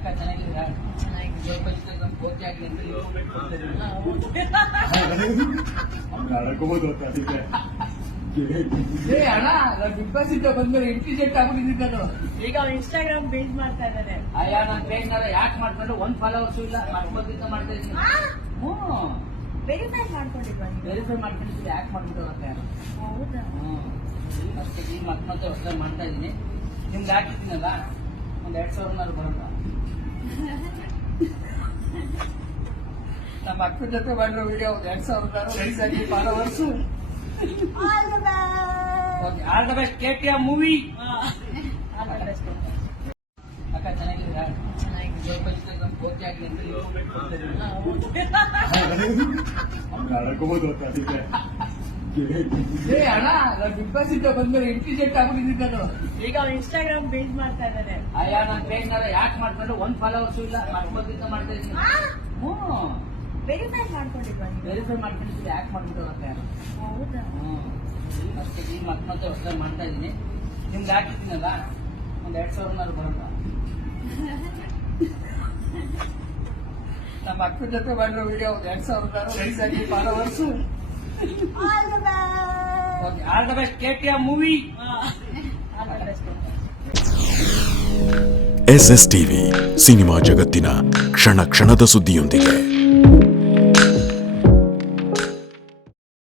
ಅಕ್ಕ ಚೆನ್ನಾಗಿದ್ದೀರಾ? ಚೆನ್ನಾಗಿದೆ. ಓಕೆ ಆಗಲಿ ಅಂತ ಅಣ್ಣ ನಾನು ಬಿಗ್ ಬಾಸ್ ಇಂದ ಬಂದ್ಮೇಲೆ ಇಂಟೆಲಿಜೆಂಟ್ ಆಗ್ಬಿಟ್ಟಿದ್ದೀನಿ ನಾನು. ಈಗ ಅವ್ನು ಇನ್ಸ್ಟಾಗ್ರಾಮ್ ಬಿಲ್ಡ್ ಮಾಡ್ತಾ ಇದ್ದಾನೆ. ಅಯ್ಯ ನಾನು ಪೇಜ್ನೆಲ್ಲ ಯಾಕೆ ಮಾಡ್ಕೊಂಡು 1 ಫಾಲೋವರ್ಸ್ ಇಲ್ಲ ಮಾಡ್ಕೋದಿಂದ ಮಾಡ್ತಾ ಇದ್ದೀನಿ. ವೆರಿಫೈ ಮಾಡ್ಕೊಂಡಿಲ್ವಾ ನೀವು? ವೆರಿಫೈ ಮಾಡ್ಕೊಂಡಿದ್ದೀನಿ ಯಾಕೆ ಮಾಡ್ಬಿಟ್ಟು ಯಾರು. ಹೌದಾ? ಅಷ್ಟೇ ಈಗ ಮತ್ತೆ ಹೊಸದಾಗಿ ಮಾಡ್ತಾ ಇದ್ದೀನಿ. ನಿಮ್ಗೆ ಹಾಕಿದ್ದೀನಲ್ಲ ಒಂದು 2,000 ಬರೋಣ. ನಮ್ಮ ಅಕ್ಕನ ಜೊತೆ ಮಾಡಿರೋ ವಿಡಿಯೋ 2,000 ರೈಸ್ ಆಗಿ followers. All the best. All the best KTM movie. All the best. ಅಕ್ಕ ಚೆನ್ನಾಗಿದ್ದೀರಾ? ಚೆನ್ನಾಗಿದೆ. ಓಕೆ ಆಗಲಿ ಅಂತ ಅಣ್ಣ ನಾನು ಬಿಗ್ ಬಾಸ್ ಇಂದ ಬಂದ್ಮೇಲೆ ಇಂಟೆಲಿಜೆಂಟ್ ಆಗ್ಬಿಟ್ಟಿದ್ದೀನಿ ನಾನು. ಈಗ ಅವ್ನು ಇನ್ಸ್ಟಾಗ್ರಾಮ್ ಬಿಲ್ಡ್ ಮಾಡ್ತಾ ಇದ್ದಾನೆ. ಅಯ್ಯ ನಾನು ಪೇಜ್ನೆಲ್ಲ ಯಾಕೆ ಮಾಡ್ಕೊಂಡು 1 ಫಾಲೋವರ್ಸ್ ಇಲ್ಲ ಮಾಡ್ಕೋದಿಂದ ಮಾಡ್ತಾ ಇದ್ದೀನಿ. ವೆರಿಫೈ ಮಾಡ್ಕೊಂಡಿಲ್ವಾ ನೀವು? ವೆರಿಫೈ ಮಾಡ್ಕೊಂಡಿದ್ದೀನಿ ಯಾಕೆ ಮಾಡ್ಬಿಟ್ಟು ಯಾರು. ಹೌದಾ? ಅಷ್ಟೇ ಈಗ ಮತ್ತೆ ಹೊಸದಾಗಿ ಮಾಡ್ತಾ ಇದ್ದೀನಿ. ನಿಮ್ಗೆ ಹಾಕಿದ್ದೀನಲ್ಲ ಒಂದು 2,000 ಬರೋಣ. ನಮ್ಮ ಅಕ್ಕನ ಜೊತೆ ಮಾಡಿರೋ ವಿಡಿಯೋ 2,000 ರೈಸ್ ಆಗಿ followers. All the best. All the best KTM movie. All the best. SS TV cinema ಜಗತ್ತಿನ ಕ್ಷಣ ಕ್ಷಣದ ಸುದ್ದಿಯೊಂದಿಗೆ.